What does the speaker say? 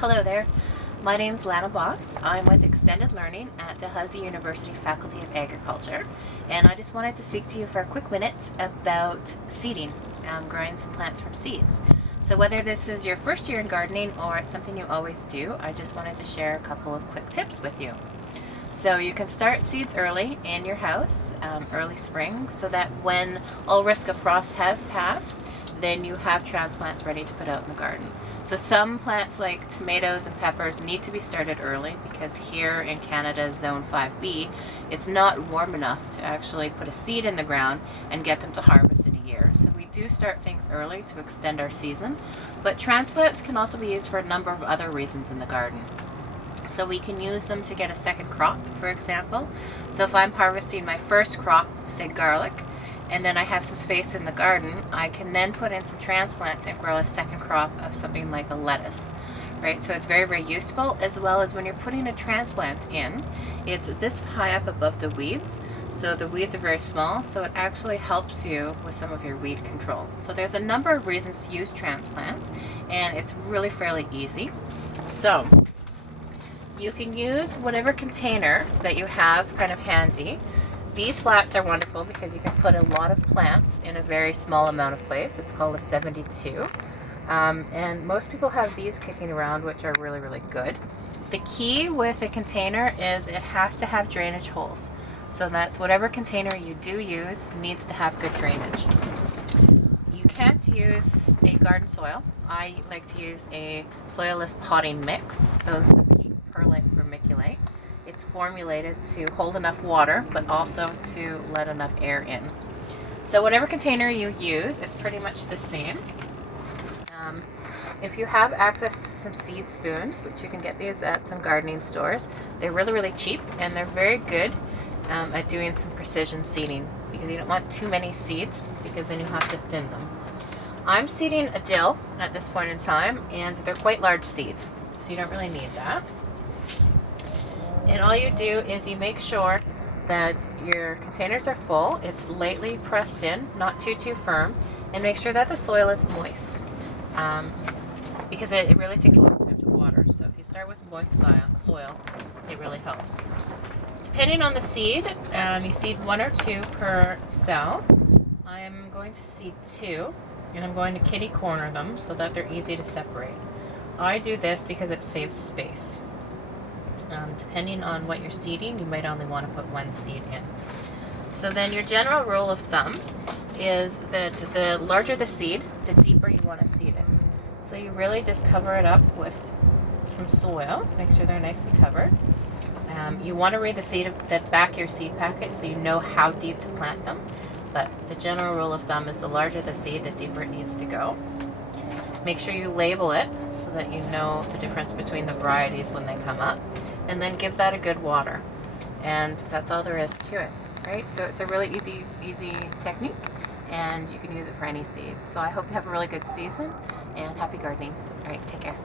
Hello there. My name's Lana. I'm with Extended Learning at Dalhousie University Faculty of Agriculture, and I just wanted to speak to you for a quick minute about seeding, growing some plants from seeds. So whether this is your first year in gardening or it's something you always do, I just wanted to share a couple of quick tips with you. So you can start seeds early in your house, early spring, so that when all risk of frost has passed, then you have transplants ready to put out in the garden. So some plants like tomatoes and peppers need to be started early because here in Canada, zone 5B, it's not warm enough to actually put a seed in the ground and get them to harvest in a year. So we do start things early to extend our season, but transplants can also be used for a number of other reasons in the garden. So we can use them to get a second crop, for example. So if I'm harvesting my first crop, say garlic, and then I have some space in the garden, I can then put in some transplants and grow a second crop of something like a lettuce, right? So it's very, very useful, as well as when you're putting a transplant in, it's this high up above the weeds. So the weeds are very small, so it actually helps you with some of your weed control. So there's a number of reasons to use transplants, and it's really fairly easy. So you can use whatever container that you have kind of handy. These flats are wonderful because you can put a lot of plants in a very small amount of place. It's called a 72. And most people have these kicking around, which are really, really good. The key with a container is it has to have drainage holes. So that's whatever container you do use needs to have good drainage. You can't use a garden soil. I like to use a soilless potting mix. So this is a peat perlite vermiculite. It's formulated to hold enough water, but also to let enough air in. So whatever container you use, it's pretty much the same. If you have access to some seed spoons, which you can get these at some gardening stores, they're really, really cheap, and they're very good at doing some precision seeding, because you don't want too many seeds, because then you have to thin them. I'm seeding a dill at this point in time, and they're quite large seeds, so you don't really need that. And all you do is you make sure that your containers are full. It's lightly pressed in, not too firm, and make sure that the soil is moist, because it really takes a long time to water. So if you start with moist soil, it really helps. Depending on the seed, you seed 1 or 2 per cell. I'm going to seed 2, and I'm going to kitty corner them so that they're easy to separate. I do this because it saves space. Depending on what you're seeding, you might only want to put 1 seed in. So then your general rule of thumb is that the larger the seed, the deeper you want to seed it. So you really just cover it up with some soil, make sure they're nicely covered. You want to read the seed that back your seed package so you know how deep to plant them. But the general rule of thumb is the larger the seed, the deeper it needs to go. Make sure you label it so that you know the difference between the varieties when they come up. And then give that a good water. And that's all there is to it, right? So it's a really easy technique, and you can use it for any seed. So I hope you have a really good season, and happy gardening. All right, take care.